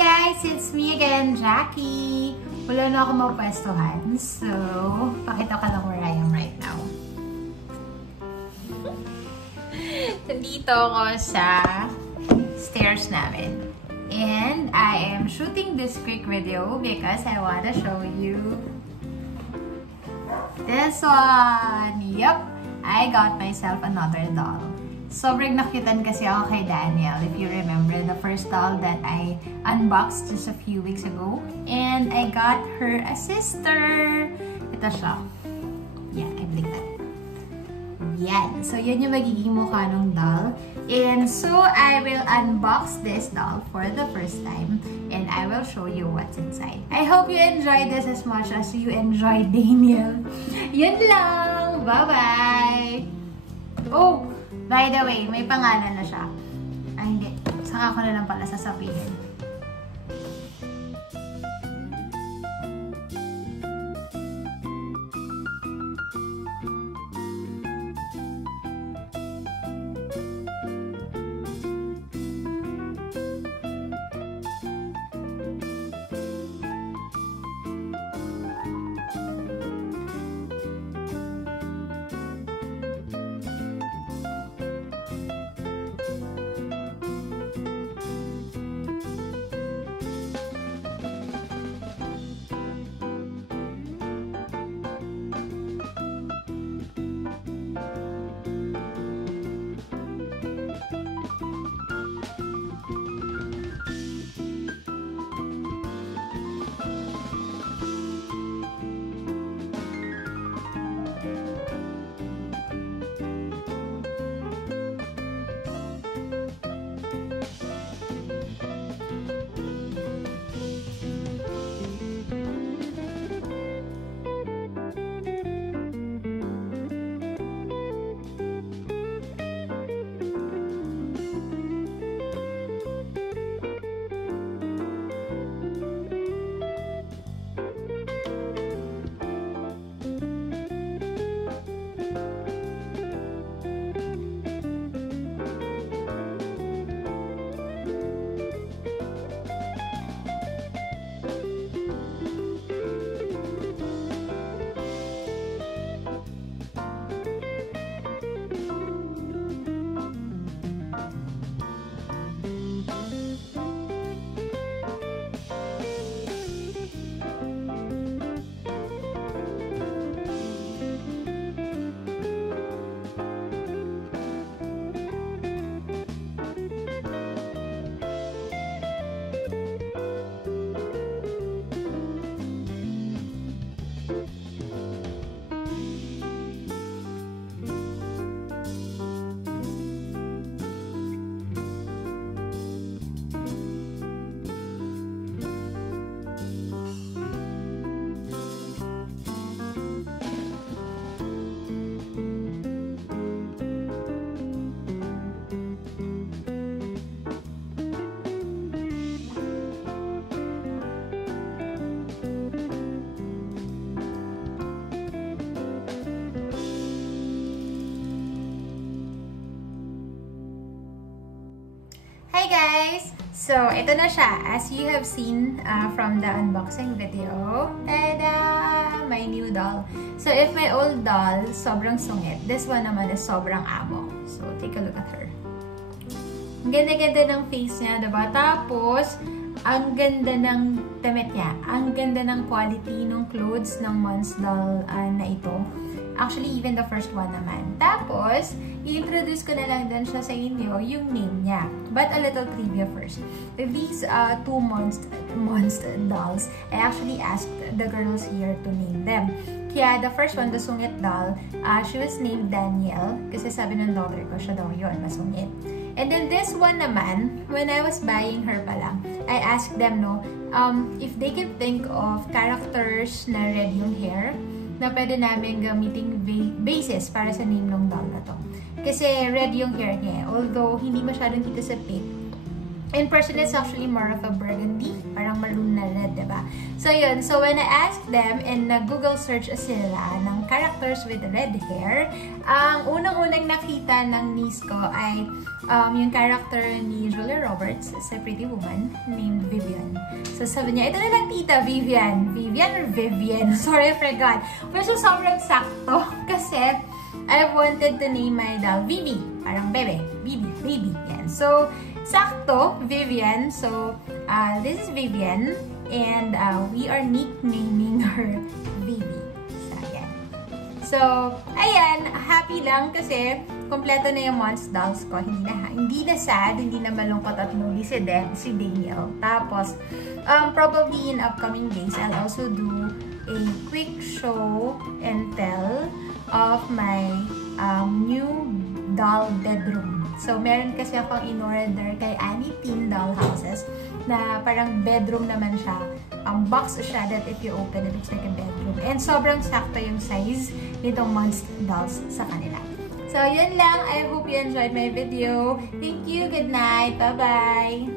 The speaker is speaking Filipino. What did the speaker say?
guys! It's me again, Jackie! Wala na ako mapwestuhan. So, pakita ka lang where I am right now. Nandito ako sa stairs namin. And I am shooting this quick video because I want to show you this one! Yup! I got myself another doll. Sobrang nakutan kasi ako kay Daniel, if you remember, the first doll that I unboxed just a few weeks ago. And I got her a sister. Ito siya. Yeah, I believe that. Yan. So, yun yung magiging mukha ng doll. And so, I will unbox this doll for the first time. And I will show you what's inside. I hope you enjoyed this as much as you enjoyed Daniel. Yun lang! Bye-bye! Oh! By the way, may pangalan na siya. Ay, hindi. Saka ko na lang pala sasabihin. Hi guys! So, ito na siya. As you have seen from the unboxing video, tada! My new doll. So, if my old doll, sobrang sungit. This one naman is sobrang amo. So, take a look at her. Ang ganda-ganda ng face niya, diba? Tapos, ang ganda ng damit niya. Ang ganda ng quality ng clothes ng Monst doll na ito. Actually, even the first one naman. Tapos, i-introduce ko na lang din siya sa inyo yung name niya. But a little trivia first. These two Monst dolls, I actually asked the girls here to name them. Kaya the first one, the sungit doll, she was named Danielle. Kasi sabi ng daughter ko, siya daw yun, masungit. And then this one naman, when I was buying her pa lang, I asked them, if they can think of characters na red yung hair, na pwede namin gamiting basis para sa name ng doll na to. Kasi red yung hair niya. Although, hindi masyadong kita sa pic. In person, it's actually more of a burgundy. Parang maroon na red, diba? So, yun. So, when I asked them and Google search sila ng characters with red hair, ang unang-unang nakita ng niece ko ay yung character ni Julia Roberts, a pretty woman named Vivian. So, sabi niya, ito na lang tita, Vivian. Vivian or Vivian? Sorry, I forgot. Which is sobrang sakto kasi I wanted to name my doll Vivi. Parang bebe. Vivi. Vivi. Yan. So, sakto, Vivian. So, this is Vivian. And we are nicknaming her Vivi. So, ayan. So, ayan. Happy lang kasi kompleto na yung Monst dolls ko. Hindi na sad, hindi na malungkot at moody si Daniel. Tapos, probably in upcoming days, I'll also do a quick show and tell of my new doll bedroom. So, meron kasi akong in-order kay Annie Teen Doll Houses na parang bedroom naman siya. Box siya that if you open, it looks like a bedroom. And sobrang sakto yung size nitong Monst dolls sa kanila. So, yun lang. I hope you enjoyed my video. Thank you. Good night. Bye-bye.